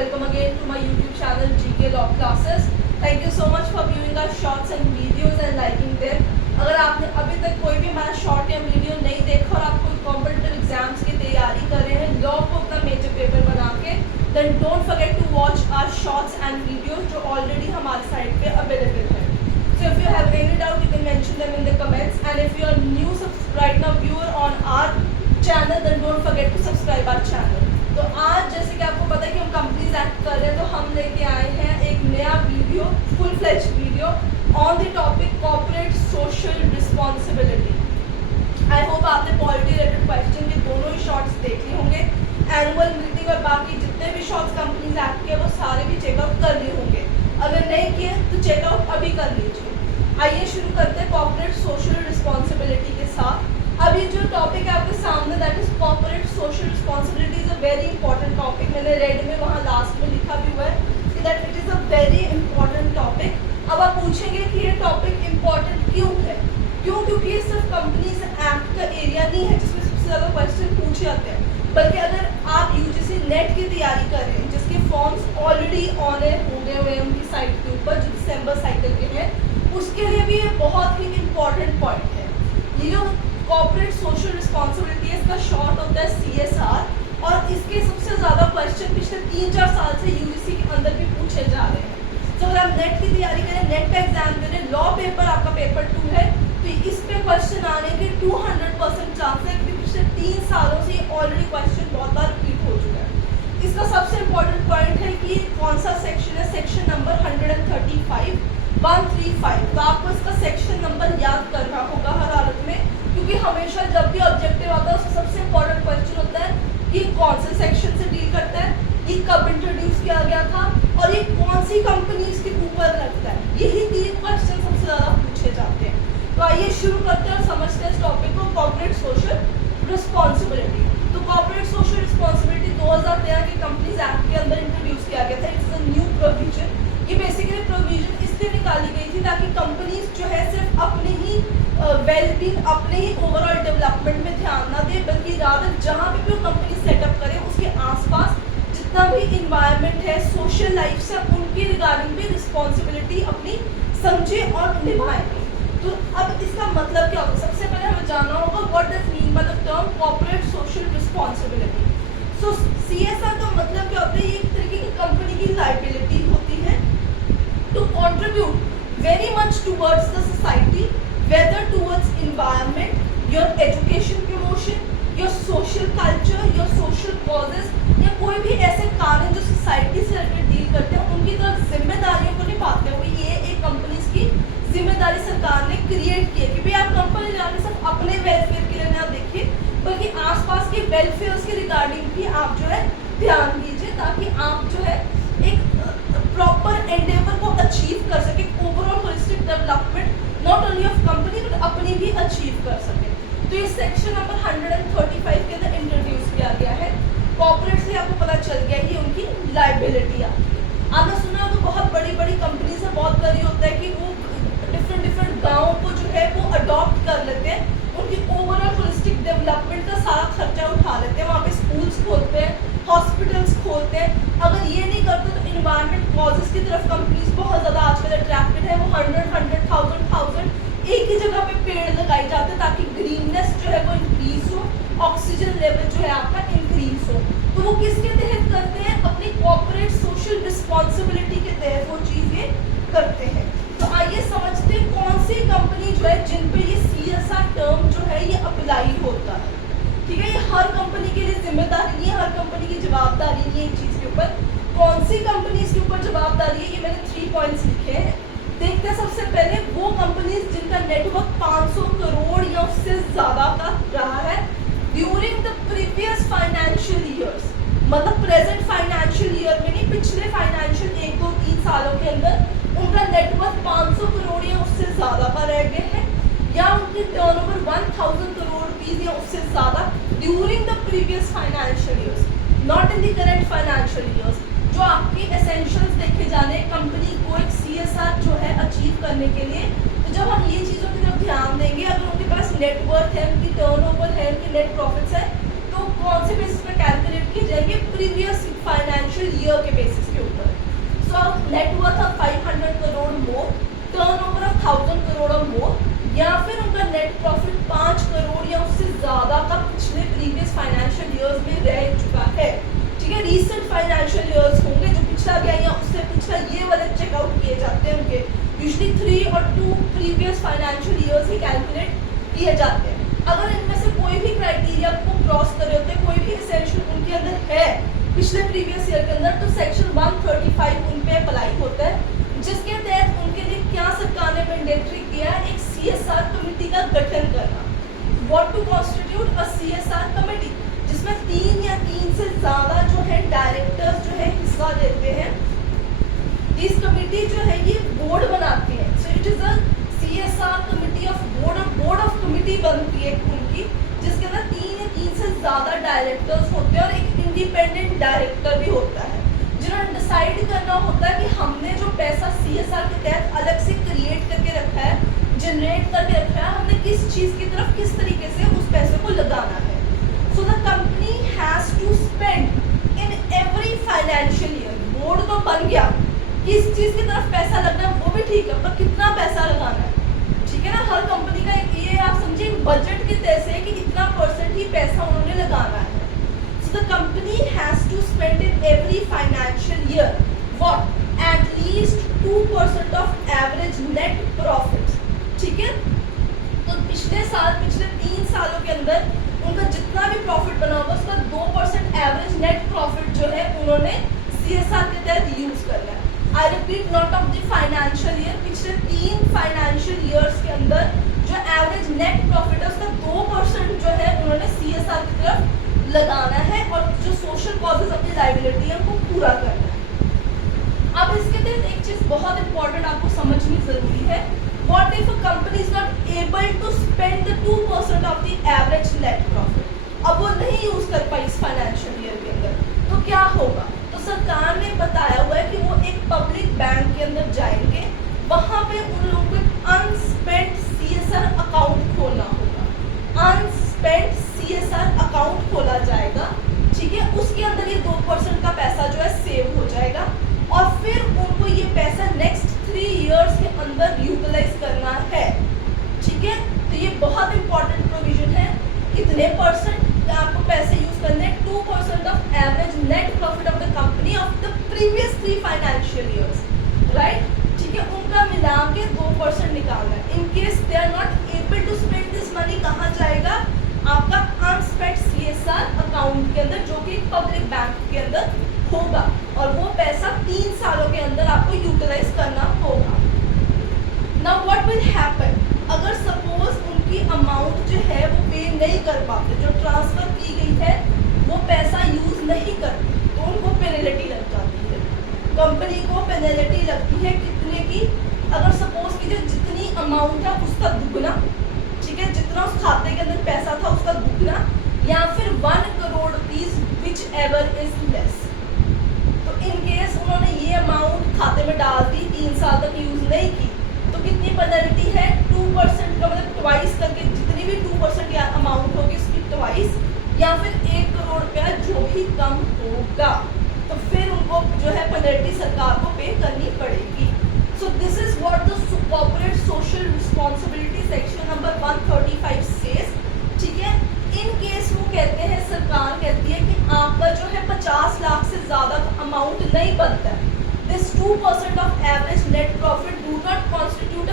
welcome again to my YouTube channel GK Law Classes. Thank you so much for viewing our shorts and videos and liking them. अगर आपने अभी तक कोई भी हमारा short या वीडियो नहीं देखा और आप कोई कॉम्पिटिटिव एग्जाम्स की तैयारी कर रहे हैं लॉ को अपना मेजर पेपर बना के, then don't forget to watch our shorts and videos जो ऑलरेडी हमारे साइट पे अवेलेबल है. So if you have any doubt, you can mention them in the comments. And if you are new right now viewer on our channel, then don't forget to subscribe our channel. तो आज जैसे कि आपको पता है कि हम companies act कर रहे हैं, तो हम लेके आए हैं एक नया video, full fledged video on the topic corporate social responsibility. I hope आपने पॉलिटी रिलेटेड क्वेश्चन के दोनों ही शॉर्ट्स देख लिए होंगे. एनुअल मीटिंग और बाकी जितने भी शॉर्ट्स कंपनीज एक्ट के वो सारे भी चेकआउट कर लिए होंगे. अगर नहीं किए तो चेकआउट अभी कर लीजिए. आइए शुरू करते हैं कॉर्पोरेट सोशल रिस्पॉन्सिबिलिटी के साथ. अभी जो टॉपिक है आपके सामने, that is corporate social responsibility, is a very important topic. मैंने रेड में वहाँ लास्ट में लिखा भी हुआ है कि that it is a very important topic. अब आप पूछेंगे कि ये टॉपिक इंपॉर्टेंट क्यों है? क्यों? क्योंकि ये सिर्फ कंपनीज एक्ट का एरिया नहीं है जिसमें सबसे ज़्यादा क्वेश्चन पूछे जाते हैं, बल्कि अगर आप यूजीसी नेट की तैयारी कर रहे हैं जिसके फॉर्म्स ऑलरेडी ऑन हो गए हुए हैं उनकी साइट के ऊपर, जो दिसंबर साइकिल के हैं, उसके लिए भी ये बहुत ही इंपॉर्टेंट पॉइंट है. ये जो कॉर्पोरेट सोशल रिस्पॉन्सिबिलिटी है, इसका शॉर्ट होता है CSR, और इसके सबसे ज़्यादा क्वेश्चन पिछले 3-4 साल से यूजीसी के अंदर भी पूछे जा रहे हैं. तो अगर आप नेट की तैयारी करें, नेट का एग्जाम दे रहे, लॉ पेपर आपका पेपर 2 है, तो इस पे क्वेश्चन आने के 200% चांस है, क्योंकि पिछले 3 सालों से ऑलरेडी क्वेश्चन बहुत बार रिपीट हो चुका है. इसका सबसे इम्पोर्टेंट पॉइंट है कि कौन सा सेक्शन है, सेक्शन नंबर 135. तो आपको इसका सेक्शन नंबर याद करना होगा हर हालत में, क्योंकि हमेशा जब भी ऑब्जेक्टिव आता है उसका सबसे इम्पोर्टेंट क्वेश्चन होता है कि कौन से सेक्शन से डील करता है, ये कब इंट्रोड्यूस किया गया था, और ये कौन सी कंपनी इसके ऊपर लगता है. यही 3 क्वेश्चन सबसे ज़्यादा पूछे जाते हैं. तो आइए शुरू करते हैं और समझते हैं इस टॉपिक को, कॉर्पोरेट सोशल रिस्पॉन्सिबिलिटी. तो कॉर्पोरेट सोशल रिस्पॉन्सिबिलिटी 2013 के कंपनीज एक्ट के अंदर इंट्रोड्यूस किया गया था. It's a new provision. ये बेसिकली प्रोविजन इसलिए निकाली गई थी ताकि कंपनीज जो है सिर्फ अपने ही वेलबींग, अपने ही ओवरऑल डेवलपमेंट में ध्यान ना दे, बल्कि रादर जहाँ भी वो कंपनी सेटअप करे उसके आसपास जितना भी इन्वायरमेंट है, सोशल लाइफ से उनकी रिगार्डिंग भी रिस्पॉन्सिबिलिटी अपनी समझे और निभाए. तो अब इसका मतलब क्या होगा? सबसे पहले हमें जानना होगा what does mean by the term corporate social responsibility. So CSR का मतलब क्या होता है? ये एक तरीके की कंपनी की लायबिलिटी होती है to contribute very much towards the society, whether towards environment, your education promotion, your social culture, your social causes, या कोई भी ऐसे कार्य जो सोसाइटी से रिलेटेड डील करते हैं उनकी तरफ जिम्मेदारियों को निभाते हुए ये एक कंपनीज की जिम्मेदारी सरकार ने क्रिएट की है कि भाई आप कंपनी जाके सिर्फ अपने वेलफेयर के लिए ना देखिए, बल्कि आसपास के वेलफेयर के रिगार्डिंग भी आप जो है ध्यान दीजिए, ताकि आप जो है एक प्रॉपर एंडेवर को अचीव कर सके, overall holistic development not only of company but अपनी भी अचीव कर सके. तो ये सेक्शन नंबर 135 के अंदर इंट्रोड्यूस किया गया है. कॉर्पोरेट से आपको पता चल गया कि उनकी लायबिलिटी आती है. आपने सुना तो बहुत बड़ी बड़ी कंपनी से बहुत बारी होता है कि वो डिफरेंट गाँव को जो है वो अडॉप्ट कर लेते हैं, उनकी ओवरऑल होलिस्टिक डेवलपमेंट का सारा खर्चा उठा लेते हैं, वहाँ पे स्कूल्स खोलते हैं, हॉस्पिटल्स खोलते हैं. अगर ये नहीं करते तो इन्वायरमेंट कॉजेस की तरफ कंपनीज बहुत ज़्यादा आजकल अट्रैक्टेड है. वो 100,000 एक ही जगह पे पेड़ लगाए जाते हैं ताकि ग्रीननेस जो है वो इंक्रीज हो, ऑक्सीजन लेवल जो है आपका इंक्रीज हो. तो वो किसके तहत करते हैं? अपनी कॉर्पोरेट सोशल रिस्पॉन्सिबिलिटी के तहत वो चीज़ ये करते हैं. तो आइए समझते हैं कौन सी कंपनी जो है जिन पे ये CSR टर्म जो है ये अप्लाई होता है. ठीक है, ये हर कंपनी के लिए जिम्मेदारी नहीं है, हर कंपनी की जवाबदारी नहीं है एक चीज़ के ऊपर. कौन सी कंपनी इसके ऊपर जवाबदारी है, ये मैंने 3 पॉइंट्स लिखे हैं. देखते हैं सबसे पहले वो कंपनीज जिनका नेटवर्क 500 करोड़ या उससे ज़्यादा का रहा है during the previous financial years. मतलब प्रेजेंट फाइनेंशियल ईयर में नहीं, पिछले फाइनेंशियल 1-2-3 सालों के अंदर उनका नेटवर्क 500 करोड़ या उससे ज़्यादा का रह गया है, या उनकी टर्नओवर 1000 करोड़ रुपीज़ या उससे ज़्यादा during the previous financial years, not in the current financial years. जो आपके एसेंशियल्स देखे जाने कंपनी को एक CSR जो है अचीव करने के लिए. तो जब हम ये चीज़ों की तरफ ध्यान देंगे, अगर उनके पास नेटवर्थ है, उनकी टर्नओवर है, उनके नेट प्रॉफिट्स है, तो कौन से बेसिस पे कैलकुलेट किए जाएंगे? प्रीवियस फाइनेंशियल ईयर के बेसिस यूजुअली 3 और 2 previous financial years he calculate किए जाते हैं। अगर इनमें से कोई भी क्राइटेरिया को क्रॉस कर रहे होते हैं, कोई भी एसेंशियल उनके अंदर है पिछले प्रीवियस ईयर के अंदर, तो सेक्शन 135 उन पे अप्लाई होता है, जिसके तहत उनके लिए क्या सरकार ने मैंडेटरी किया है, एक CSR कमेटी का गठन करना। What to constitute a CSR committee, जिसमें 3 या 3 से ज्यादा जो है डायरेक्टर्स जो है हिस्सा लेते हैं। इस कमेटी जो है ये बोर्ड बनाती है, so it is a CSR committee of board of committee बनती है उनकी, जिसके अंदर 3 या 3 से ज्यादा डायरेक्टर्स होते हैं और एक इंडिपेंडेंट डायरेक्टर भी होता है, जिन्होंने डिसाइड करना होता है कि हमने जो पैसा CSR के तहत अलग से क्रिएट करके रखा है, जनरेट करके रखा है, हमने किस चीज की तरफ किस तरीके से उस पैसे को लगाना है। So the company has to spend in every financial year, board तो बन गया, किस चीज की तरफ पैसा लगना है वो भी ठीक है, पर कितना पैसा लगाना है, ठीक है ना। हर कंपनी का एक ये आप समझिए बजट के तैसे है कि इतना % ही पैसा उन्होंने लगाना है। So the company has to spend in every financial year what at least 2% of average net profit, ठीक है। तो पिछले 3 सालों के अंदर उनका जितना भी प्रॉफिट बना होगा उसका 2% एवरेज नेट प्रॉफिट जो है उन्होंने CSR के तहत यूज करना है। I repeat, not of the financial year, पिछले 3 फाइनेंशियल ईयर्स के अंदर जो एवरेज नेट प्रॉफिट है उसका 2% जो है उन्होंने CSR की तरफ लगाना है और जो सोशल कॉजेज अपनी लायबिलिटी है उनको पूरा करना है। अब इसके तहत एक चीज बहुत इंपॉर्टेंट आपको समझनी जरूरी है, what if a company is not able to spend the 2% of the average net profit, अब वो नहीं यूज कर पाई इस फाइनेंशियल ईयर के अंदर, तो क्या होगा। तो सरकार ने बताया हुआ है कि वो एक पब्लिक बैंक के अंदर जाएंगे, वहां पे उन लोगों को एक अनस्पेंड CSR अकाउंट खोलना होगा, अनस्पेंड CSR अकाउंट खोला जाएगा, ठीक है। उसके अंदर ये 2% का पैसा जो है सेव हो जाएगा और फिर उनको ये पैसा नेक्स्ट 3 इयर्स के अंदर यूटिलाइज करना है, ठीक है। तो ये बहुत इंपॉर्टेंट प्रोविजन है, कितने % आपको पैसे यूज करने, 2% of average net profit of the company of the previous 3 financial years, right, ठीक है। उनका मिला के 2% निकालना है। In case they are not able to spend this money, कहाँ जाएगा, आपका अनस्पेंड CSR अकाउंट के अंदर, जो कि पब्लिक बैंक के अंदर होगा और वो पैसा 3 सालों के अंदर आपको यूटिलाइज करना होगा। नाउ व्हाट विल हैपन, अगर सपोज उनकी अमाउंट जो है वो पे नहीं कर पाते, जो ट्रांसफर की गई है वो पैसा यूज नहीं करते, तो उनको पेनल्टी लग जाती है, कंपनी को पेनल्टी लगती है कितने की, अगर सपोज की जो जितनी अमाउंट है उसका दुगना, ठीक है, जितना उस खाते के अंदर पैसा था उसका दुगना, या फिर 1 crore rupees which ever is less. तो इन केस उन्होंने ये अमाउंट खाते में डाल दी, 3 साल तक यूज नहीं की, तो कितनी पेनल्टी है, 2% का मतलब ट्वाइस करके, जितनी भी 2% या अमाउंट होगी उसकी ट्वाइस, या फिर 1 करोड़ रुपया जो भी कम होगा, तो फिर उनको जो है पेनल्टी सरकार को पे करनी पड़ेगी। So this is what the corporate social responsibility section number 135 says, ठीक है। इन केस वो कहते हैं, सरकार कहती है कि आपका जो है 50 लाख से ज्यादा अमाउंट नहीं बनता है, this 2% of average net profit do not constitute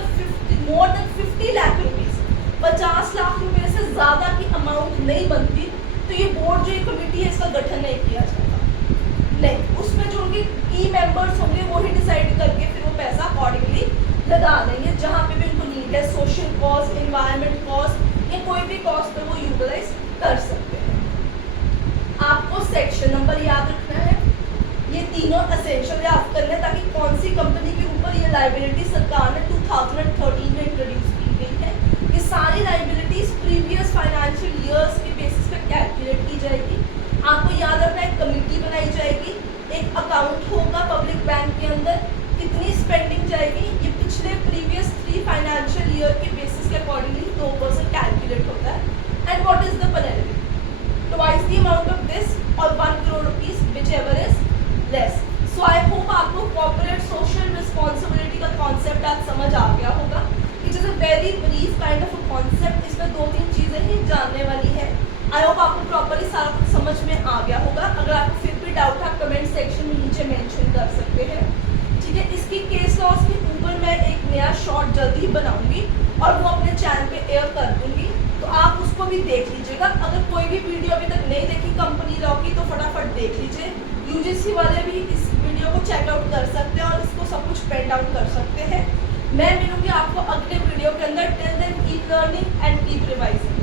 more than 50 lakh rupees, 50 lakh रुपए से ज्यादा की अमाउंट नहीं बनती, तो ये बोर्ड जो ये कमेटी है इसका गठन नहीं किया जाता, नहीं, उसमें जो उनके की मेंबर्स होंगे वो ही डिसाइड करके फिर वो पैसा अकॉर्डिंगली लगा देंगे, जहाँ पे भी उनको नीड है, सोशल कॉज, एनवायरमेंट कॉज या कोई भी कॉज पे वो यूटिलाइज कर सकते हैं। आपको सेक्शन नंबर याद रखना है, ये तीनों एसेंशियल याद करने, ताकि कौन सी कंपनी के ऊपर ये लाइबिलिटी सरकार ने 2013 में इंट्रोड्यूस की गई है, ये सारी लाइबिलिटीज प्रीवियस फाइनेंशियल ईयर्स के बेसिस पे कैलकुलेट की जाएगी। आपको याद रखना है, कमेटी बनाई जाएगी, एक अकाउंट होगा पब्लिक बैंक के अंदर, कितनी स्पेंडिंग जाएगी, ये पिछले प्रीवियस 3 फाइनेंशियल ईयर के बेसिस के अकॉर्डिंगली 2% कैलकुलेट होता है। And what is the penalty, twice the amount of this और 1 crore rupees which ever is less. So I hope आपको कॉर्पोरेट सोशल रिस्पॉन्सिबिलिटी का कॉन्सेप्ट आज समझ आ गया होगा। It is a very brief kind of a concept, इसमें 2-3 चीजें ही जानने वाली है। आई होप आपको प्रॉपरली सारा कुछ समझ में आ गया होगा। अगर आपको फिर भी डाउट है, कमेंट सेक्शन में नीचे मेंशन कर सकते हैं, ठीक है। इसकी केस लॉस के ऊपर मैं एक नया जल्दी ही बनाऊंगी और वो अपने चैनल पे एयर कर दूंगी, तो आप उसको भी देख लीजिएगा। अगर कोई भी वीडियो अभी तक नहीं देखी कंपनी लॉ की तो फटाफट देख लीजिए। यूजीसी वाले भी इस वीडियो को चेकआउट कर सकते हैं और इसको सब कुछ प्रिंट आउट कर सकते हैं। मैं मिलूंगी आपको अगले वीडियो के अंदर। Till then keep learning and keep revising.